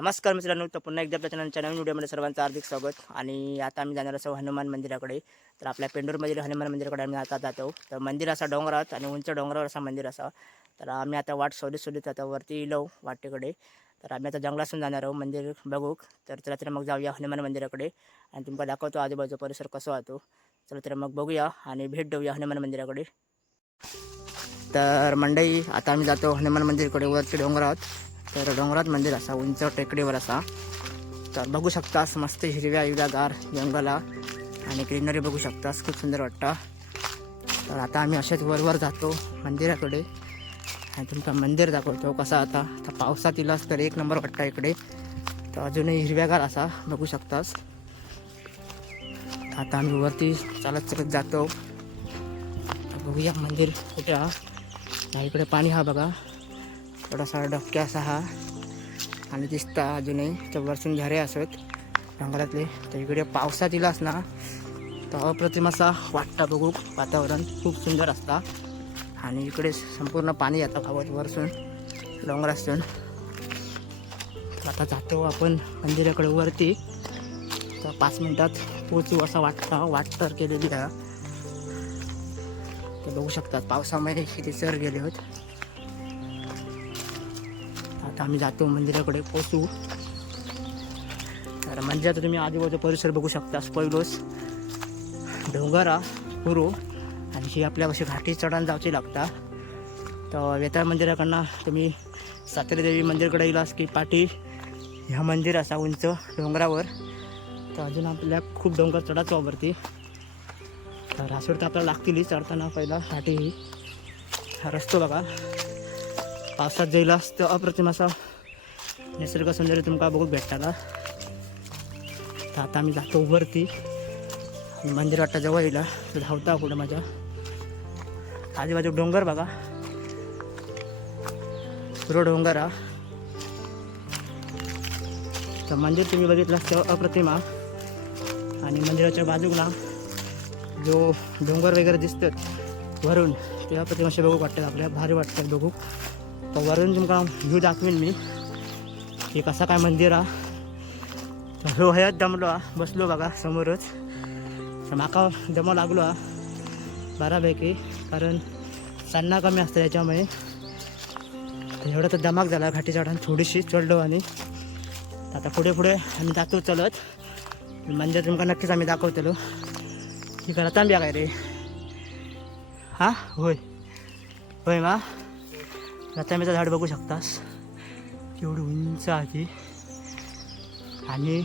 नमस्कार मित्रांनो तर पुन्हा एकदा आपल्या चॅनलच्या नवीन व्हिडिओमध्ये सर्वांचं हार्दिक स्वागत. आणि आता आम्ही जाणार असो हनुमान मंदिराकडे. तर आपल्या पेंडूरमधील हनुमान मंदिराकडे आम्ही आता जातो. तर मंदिर असा डोंगरात आणि उंच डोंगरावर असा मंदिर असा. तर आम्ही आता वाट शोधत शोधत आता वरती येलो वाटेकडे. तर आम्ही आता जंगलातून जाणार आहोत. मंदिर बघू. तर चला तर मग जाऊया हनुमान मंदिराकडे. आणि तुमका दाखवतो आजूबाजू परिसर कसं होतो चला तर मग बघूया आणि भेट देऊया हनुमान मंदिराकडे. तर मंडई आता आम्ही जातो हनुमान मंदिरकडे. वरती डोंगरात तर डोंगरात मंदिर असा उंच टेकडीवर असा. तर बघू शकतास मस्त हिरव्या हिरव्यागार जंगला आणि ग्रीनरी बघू शकतास खूप सुंदर वाटतं. तर आता आम्ही असेच वरवर जातो मंदिराकडे. आणि तुमचा मंदिर दाखवतो कसा आता. आता पावसात इलास तर एक नंबर वाटतं इकडे. तर अजूनही हिरव्यागार असा बघू शकतास. आता आम्ही वरती चालत चालत जातो. बघूया मंदिर कुठे हा. इकडे पाणी हा बघा. थोडासा डबक्या असा हा. आणि दिसता अजूनही. तर वरसून झरे असत जंगलातले. तर इकडे पावसात इलास ना तर अप्रतिम असा वाटता बघू. वातावरण खूप सुंदर असता. आणि इकडे संपूर्ण पाणी येतं भावत वरसून डोंगरासून आता जातो आपण मंदिराकडे वरती. तर पाच मिनटात पोचू असं वाटतं. वाट तर केलेली आहे. ते बघू शकतात पावसामुळे किती सर गेले होत. आता आम्ही जातो मंदिराकडे पोचू तर मंदिराचा तुम्ही आजूबाजू परिसर बघू शकता पहिलोच डोंगरा पुरो आणि ही आपल्या अशी घाटी चढण जावची लागता. तर वेताळ मंदिराकडनं तुम्ही सातेरीदेवी मंदिरकडे येलास की पाठी ह्या मंदिर असा उंच डोंगरावर. तर अजून आपल्या खूप डोंगर चढाच वावरती तर रासोड तर आपल्याला लागतील चढताना पहिला घाटी ही. हा रस्तो बघा. पावसात जाईल तर अप्रतिम असा निसर्ग सौंदर्य तुमका बघूक भेटताला तर आता आम्ही जातो वरती. मंदिर वाटतं जवळ येईल. तर धावता पुढे माझ्या. आजूबाजू डोंगर बघा. पुरो डोंगर हा. तर मंदिर तुम्ही बघितलं असतं अप्रतिमा आणि मंदिराच्या बाजूला जो डोंगर वगैरे दिसतात वरून ते अप्रतिम बघू वाटतात आपल्या भारी वाटतात बघू. तर वरून तुमका व्ह्यू दाखवेन मी. की कसा काय मंदिर हा? तर ह्यो हयात दमलो हा बसलो बघा समोरच. तर माका दमो लागलो हा बऱ्यापैकी कारण सन्ना कमी असतं त्याच्यामुळे. एवढं तर दमाक झाला घाटी चढान थोडीशी चढलो आणि. आता पुढे पुढे आम्ही जातो चलत. मंदिर तुमका नक्कीच आम्ही दाखवतलो. की घरात आंब्या काय रे? हा? होय. होय मा? रतांब्याचं झाड बघू शकतास. केवढी उंच आहे. आणि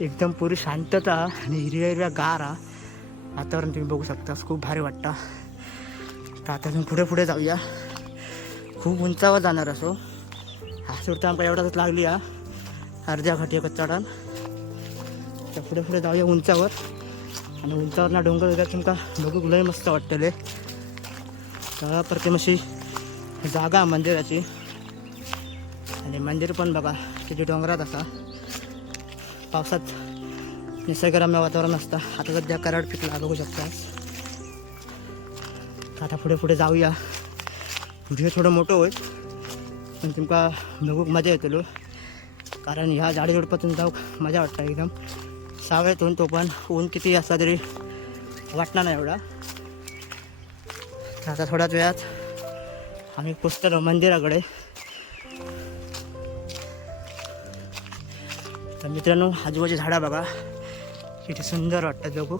एकदम पुरी शांतता आणि हिरव्या हिरव्या गार वातावरण तुम्ही बघू शकतास. खूप भारी वाटतं. तर आता तुम्ही पुढे पुढे जाऊया. खूप उंचावर जाणार असो. हा सुरता आमका एवढाच लागली हा. अर्ध्या घाटी एकच चढण तर पुढे पुढे जाऊया उंचावर. आणि उंचावर ना डोंगर वगैरे तुमका बघू लय मस्त वाटतले तर प्रतिम मशी जागा मंदिराची. आणि मंदिर पण बघा किती डोंगरात असा. पावसात निसर्गरम्य वातावरण असतं. आता सध्या कराड पिकला बघू शकता. आता पुढे पुढे जाऊया. व्हिडिओ थोडं मोठं होईल पण तुमका बघूक मजा येतलो कारण ह्या झाडझुडपातून जाऊ मजा वाटतं एकदम. सावळेतून तो पण ऊन किती असला तरी वाटणार नाही एवढा. आता थोड्याच वेळात आम्ही पुस्तक मंदिराकडे. तर मित्रांनो आजूबाजू झाडा बघा. किती सुंदर वाटतात बघू.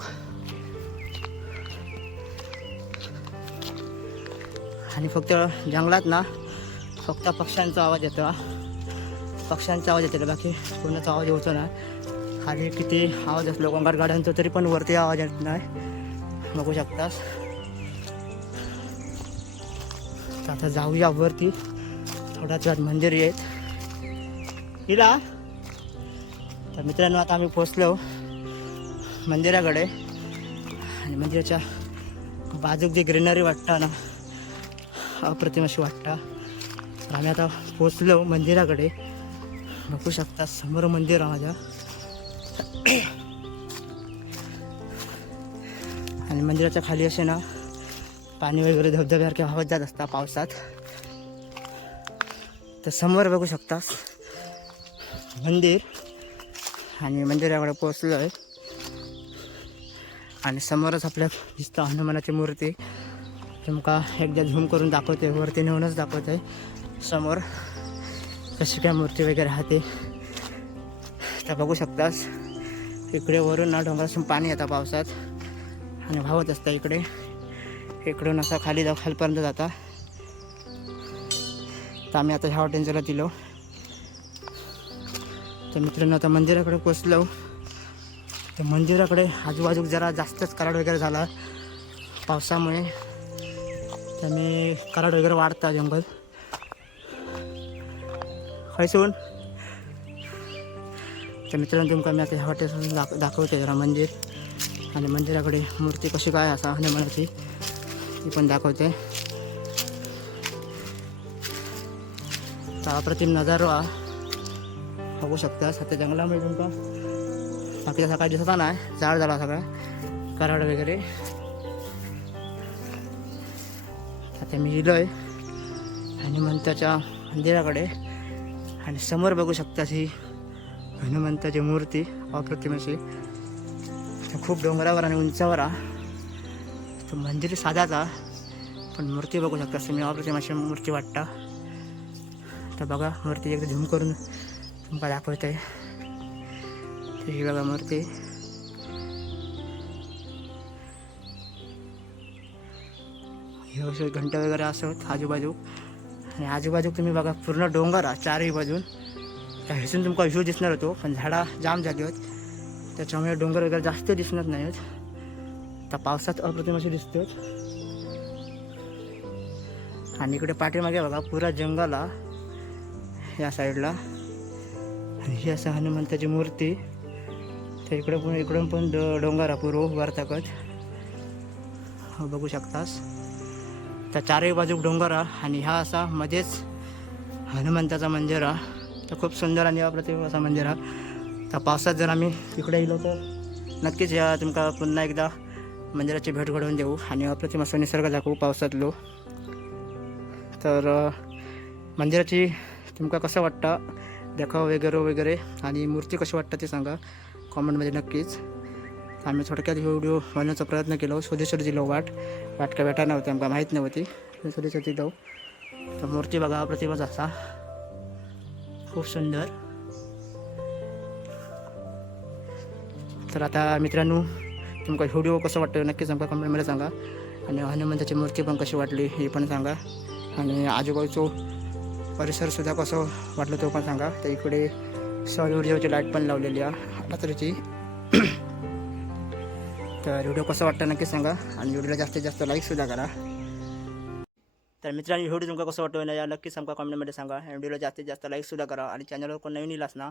आणि फक्त जंगलात ना फक्त पक्ष्यांचा आवाज येतो पक्ष्यांचा आवाज येतो बाकी कोणाचा आवाज होतो ना खाली किती आवाज असलो गोंगाट गाड्यांचा तरी पण वरती आवाज येत नाही. बघू शकतास. तर आता जाऊया वरती. थोड्याच वेळात मंदिर येत हिला. तर मित्रांनो आता आम्ही पोचलो मंदिराकडे. आणि मंदिराच्या बाजूक जी ग्रीनरी वाटतं ना अप्रतिम अशी वाटतं. तर आम्ही आता पोचलो मंदिराकडे. बघू शकता समोर मंदिर माझ्या आणि मंदिराच्या खाली असे ना पाणी वगैरे धबधब्यासारखे वाहत जात असता पावसात. तर समोर बघू शकतास मंदिर. आणि मंदिराकडे पोचलो आहे आणि समोरच आपल्या दिसतं हनुमानाची मूर्ती. तुमका एकदा झूम करून दाखवते वरती नेऊनच दाखवते समोर कशी काय मूर्ती वगैरे राहते. तर बघू शकतास इकडे वरून ना डोंगरासून पाणी येतं पावसात. आणि वाहत असतं इकडे. इकडून असा खाली जाऊ खालपर्यंत जाता. तर आम्ही आता ह्या हॉटेलला दिलो. तर मित्रांनो आता मंदिराकडे पोचलो तर मंदिराकडे आजूबाजू जरा जास्तच कराड वगैरे झाला पावसामुळे. तर मी कराड वगैरे वाढता जंगल. खयसून तर मित्रांनो तुमका मी आता ह्या हॉटेल दाख दाखवते जरा मंदिर. आणि मंदिराकडे मूर्ती कशी काय असा हनुमानाची. ती पण दाखवते. अप्रतिम नजारो बघू शकता सध्या जंगलामध्ये तुमका बाकीचा सकाळी दिसत नाही झाड झाला सगळा. कराड वगैरे. आता मी गेलोय हनुमंताच्या मंदिराकडे. आणि समोर बघू शकता ही हनुमंताची मूर्ती अप्रतिम अशी. खूप डोंगरावर आणि उंचावर आहे. तो मंदिर साधाचा पण मूर्ती बघू शकता तुम्ही मी मूर्ती वाटता. तर बघा मूर्ती एकदा झूम करून तुमका दाखवते. तर ही बघा मूर्ती. हे घंटा वगैरे असत आजूबाजू. आणि आजूबाजू तुम्ही बघा पूर्ण डोंगर हा चारही बाजून. त्या हिसून तुमका व्ह्यू दिसणार होतो पण झाडा जाम झाली होत त्याच्यामुळे डोंगर वगैरे जास्त दिसणार नाही आहेत आता पावसात अप्रतिम असे दिसतात आणि इकडे पाठीमागे बघा पुरा जंगल या साईडला. आणि ही असं हनुमंताची मूर्ती. तर इकडं पण इकडून पण डोंगर हा पूर्व वार्ताकत हो, बघू शकतास. त्या चारही बाजूक डोंगर आणि हा असा मध्येच हनुमंताचा मंदिर आहे तर खूप सुंदर आणि अप्रतिम असा मंदिर आहे तर पावसात जर आम्ही इकडे गेलो तर नक्कीच या तुमका पुन्हा एकदा मंदिराची भेट घडवून देऊ. आणि अप्रतिम असं निसर्ग दाखवू पावसातलो तर मंदिराची तुमका कसं वाटतं? देखाव वगैरे वगैरे. आणि मूर्ती कशी वाटतं ते सांगा. कॉमेंटमध्ये नक्कीच. आम्ही थोडक्यात व्हिडिओ बनवण्याचा प्रयत्न केलो. शोधेश्वर दिलो वाट वाट काय भेटा नव्हती आमका माहीत नव्हती. शोधेश्वर दिलो तर मूर्ती बघा प्रतिभाच असा. खूप सुंदर. तर आता मित्रांनो तुमका व्हिडिओ कसं वाटतं नक्कीच आमका कमेंटमध्ये सांगा. आणि हनुमंताची मूर्ती पण कशी वाटली हे पण सांगा. आणि आजूबाजूचं परिसरसुद्धा कसं वाटलं तो पण सांगा. तर इकडे सौर ऊर्जेची लाइट पण लावलेली आहे रात्रीची तर व्हिडिओ कसं वाटतं नक्की सांगा. आणि व्हिडिओला जास्तीत जास्त लाईकसुद्धा करा. तर मित्रांनो व्हिडिओ तुमका कसं वाटतो ना या नक्कीच आमका कमेंटमध्ये सांगा. आणि व्हिडिओला जास्तीत जास्त लाईकसुद्धा करा. आणि चॅनलवर कोण नवीन येईल ना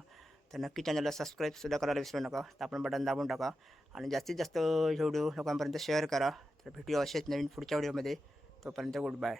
तर नक्की चॅनलला सबस्क्राईबसुद्धा करायला विसरू नका. तर आपण बटन दाबून टाका. आणि जास्तीत जास्त व्हिडिओ लोकांपर्यंत शेअर करा. तर भेटूया असेच नवीन पुढच्या व्हिडिओमध्ये तोपर्यंत गुड बाय